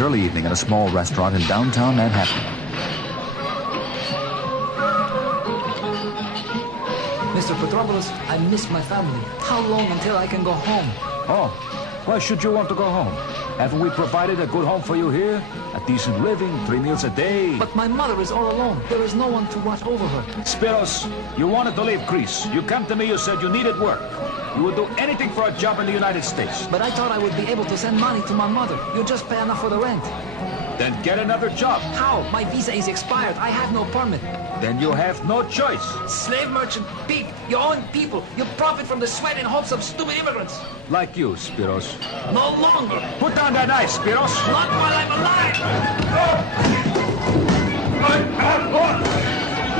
was early evening at a small restaurant in downtown Manhattan. Mr. Petropoulos, I miss my family. How long until I can go home? Oh, why should you want to go home? Haven't we provided a good home for you here? A decent living, 3 meals a day. But my mother is all alone. There is no one to watch over her. Spiros, you wanted to leave Greece. You came to me, you said you needed work. You would do anything for a job in the United States. But I thought I would be able to send money to my mother. You just pay enough for the rent. Then get another job. How? My visa is expired. I have no permit. Then you have no choice. Slave merchant, thief, you own people. You profit from the sweat and hopes of stupid immigrants. Like you, Spiros. No longer. Put down that knife, Spiros. Not while I'm alive.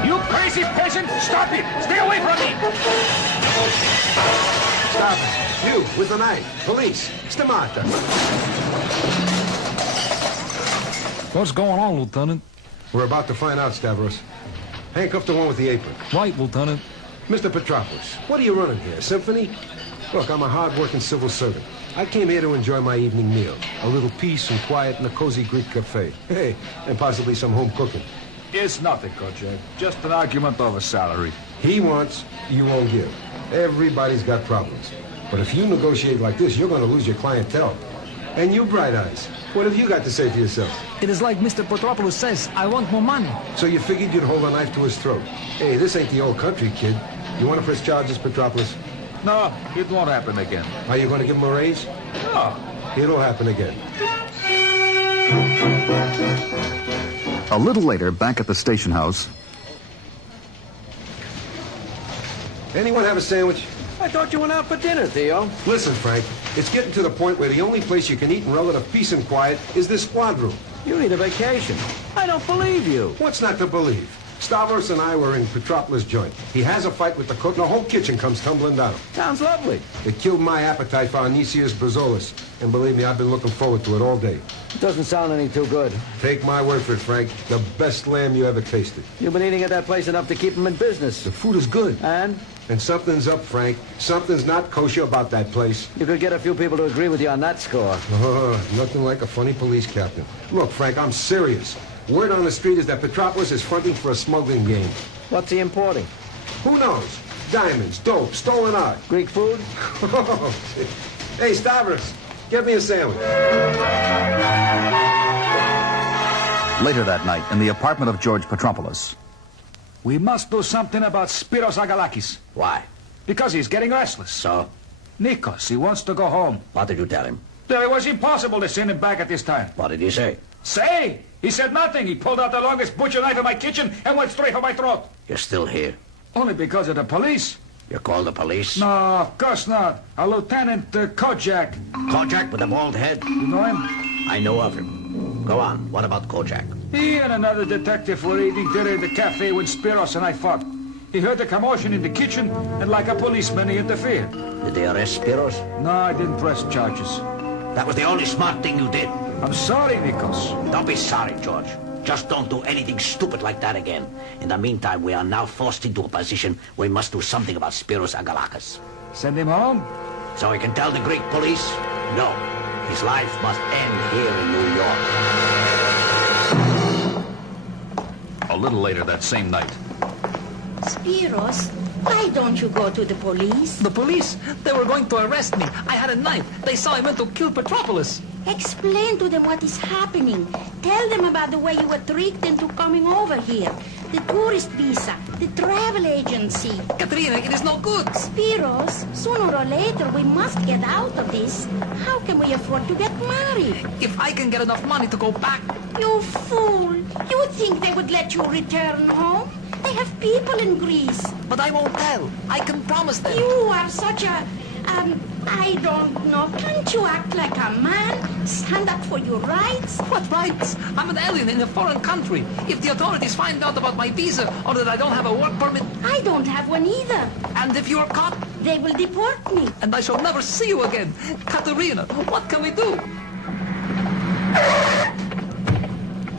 You crazy peasant! Stop it! Stay away from me! Stop it. You, with the knife. Police. Stamata. What's going on, Lieutenant? We're about to find out, Stavros. Handcuff the one with the apron. Right, Lieutenant. Mr. Petropoulos, what are you running here, a symphony? Look, I'm a hard-working civil servant. I came here to enjoy my evening meal. A little peace and quiet in a cozy Greek cafe. Hey, and possibly some home cooking. It's nothing, Kojak. Just an argument over salary. He wants, you won't give. Everybody's got problems. But if you negotiate like this, you're going to lose your clientele. And you, Bright Eyes, what have you got to say for yourself? It is like Mr. Petropoulos says. I want more money. So you figured you'd hold a knife to his throat. Hey, this ain't the old country, kid. You want to press charges, Petropoulos? No, it won't happen again. Are you going to give him a raise? No. It'll happen again. A little later, back at the station house, Anyone have a sandwich? I thought you went out for dinner, Theo. Listen, Frank, it's getting to the point where the only place you can eat in relative peace and quiet is this squad room. You need a vacation. I don't believe you. What's not to believe? Stavros and I were in Petropoulos' joint. He has a fight with the cook, and the whole kitchen comes tumbling down. Sounds lovely. It killed my appetite for Anisius Brazolis. And believe me, I've been looking forward to it all day. Doesn't sound any too good. Take my word for it, Frank. The best lamb you ever tasted. You've been eating at that place enough to keep him in business. The food is good. And? And something's up, Frank. Something's not kosher about that place. You could get a few people to agree with you on that score. Nothing like a funny police captain. Look, Frank, I'm serious. Word on the street is that Petropoulos is fronting for a smuggling game. What's he importing? Who knows? Diamonds, dope, stolen art. Greek food? Hey, Stavros, get me a sandwich. later that night in the apartment of George Petropoulos. We must do something about Spiros Agalakis. Why? Because he's getting restless. So? Nikos, he wants to go home. What did you tell him? That it was impossible to send him back at this time. What did he say? Say? He said nothing. He pulled out the longest butcher knife in my kitchen and went straight for my throat. You're still here. Only because of the police. You called the police? No, of course not. A Lieutenant Kojak. Kojak with a bald head? You know him? I know of him. Go on. What about Kojak? He and another detective were eating dinner in the cafe when Spiros and I fought. He heard the commotion in the kitchen, and like a policeman, he interfered. Did they arrest Spiros? No, I didn't press charges. That was the only smart thing you did. I'm sorry, Nikos. Don't be sorry, George. Just don't do anything stupid like that again. In the meantime, we are now forced into a position where we must do something about Spiros Agalakis. Send him home? So we can tell the Greek police? No. His life must end here in New York. A little later that same night. Spiros, why don't you go to the police? The police? They were going to arrest me. I had a knife. They saw I meant to kill Petropoulos. Explain to them what is happening. Tell them about the way you were tricked into coming over here. The tourist visa, the travel agency. Katrina, it is no good. Spiros, sooner or later we must get out of this. How can we afford to get married? If I can get enough money to go back. You fool! You think they would let you return home? They have people in Greece. But I won't tell. I can promise them. You are such a... I don't know. Can't you act like a man? Stand up for your rights? What rights? I'm an alien in a foreign country. If the authorities find out about my visa or that I don't have a work permit... I don't have one either. And if you're caught? They will deport me. And I shall never see you again. Katerina, what can we do?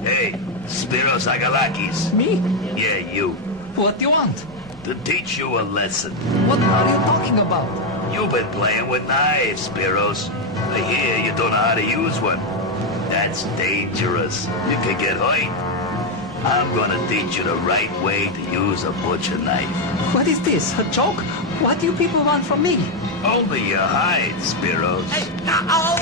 Hey, Spiros Agalakis. Me? Yeah, you. What do you want? To teach you a lesson. What are you talking about? You've been playing with knives, Spiros. I hear you don't know how to use one. That's dangerous. You could get hurt. I'm gonna teach you the right way to use a butcher knife. What is this? A joke? What do you people want from me? Only your hide, Spiros. Help!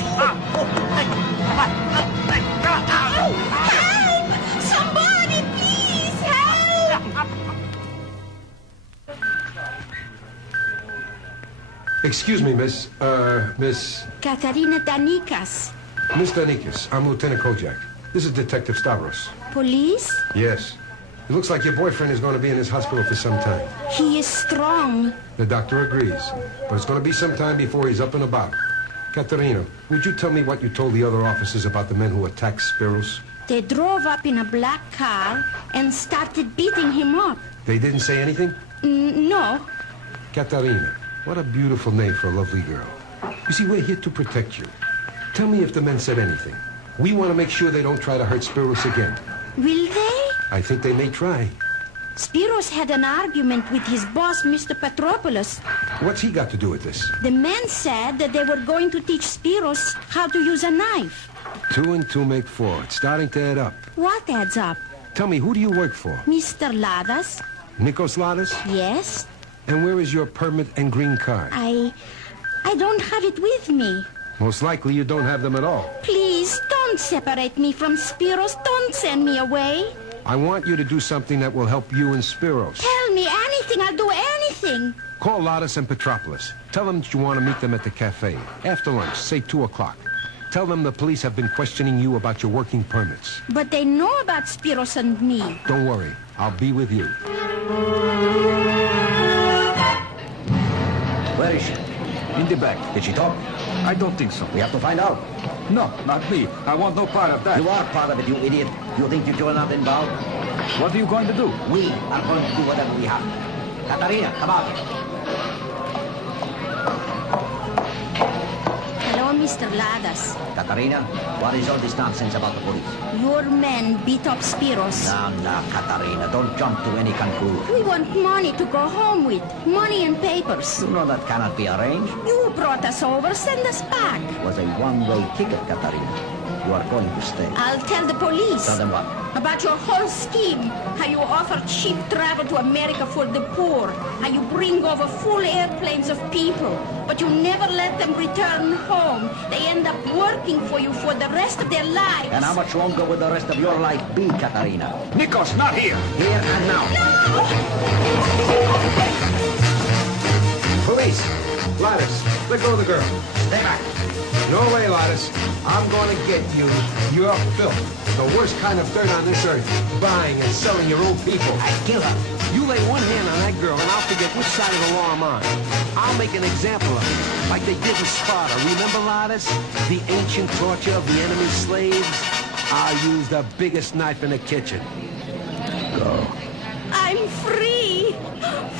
Somebody, please help! Excuse me, Miss Katarina Danikas. Miss Danikas. I'm Lieutenant Kojak. This is Detective Stavros. Police? Yes. It looks like your boyfriend is going to be in this hospital for some time. He is strong. The doctor agrees. But it's going to be some time before he's up and about. Katarina, would you tell me what you told the other officers about the men who attacked Spiros? They drove up in a black car and started beating him up. They didn't say anything? No. Katarina, what a beautiful name for a lovely girl. You see, we're here to protect you. Tell me if the men said anything. We want to make sure they don't try to hurt Spiros again. Will they? I think they may try. Spiros had an argument with his boss, Mr. Petropoulos. What's he got to do with this? The men said that they were going to teach Spiros how to use a knife. 2 and 2 make 4. It's starting to add up. What adds up? Tell me, who do you work for? Mr. Ladas? Nikos Ladas? Yes? And where is your permit and green card? I don't have it with me. Most likely you don't have them at all. Please, don't separate me from Spiros. Don't send me away. I want you to do something that will help you and Spiros. Tell me anything. I'll do anything. Call Ladas and Petropoulos. Tell them that you want to meet them at the cafe. After lunch, say 2 o'clock. Tell them the police have been questioning you about your working permits. But they know about Spiros and me. Don't worry. I'll be with you. Where is she? In the back. Did she talk? I don't think so. We have to find out. No, not me. I want no part of that. You are part of it, you idiot. You think you are not involved? What are you going to do? We are going to do whatever we have. Katarina, come out. Hello, Mr. Ladas. Katarina, what is all this nonsense about the police? Your men beat up Spiros. No, Katarina, don't jump to any conclusion. We want money to go home with. Money and papers. You know that cannot be arranged. You brought us over. Send us back. It was a one-way ticket, Katarina. You are going to stay. I'll tell the police. Tell them what? About your whole scheme. How you offer cheap travel to America for the poor. How you bring over full airplanes of people. But you never let them return home. They end up working for you for the rest of their lives. And how much longer will the rest of your life be, Katarina? Nikos, not here. Here and now. Police! Ladas, let go of the girl. Stay back. No way, Ladas. I'm going to get you. You're filth. The worst kind of dirt on this earth. Buying and selling your own people. I kill her. You lay one hand on that girl, and I'll forget which side of the law I'm on. I'll make an example of you, like they did in Sparta. Remember, Ladas? The ancient torture of the enemy's slaves? I'll use the biggest knife in the kitchen. Go. I'm free.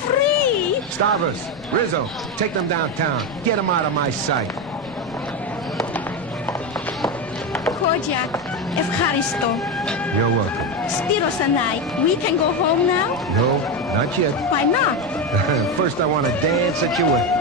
Free. Stavros, Rizzo, take them downtown. Get them out of my sight. Kojak, Evcharisto, You're welcome. Spiros and I, we can go home now? No, not yet. Why not? First, I want to dance at your wedding.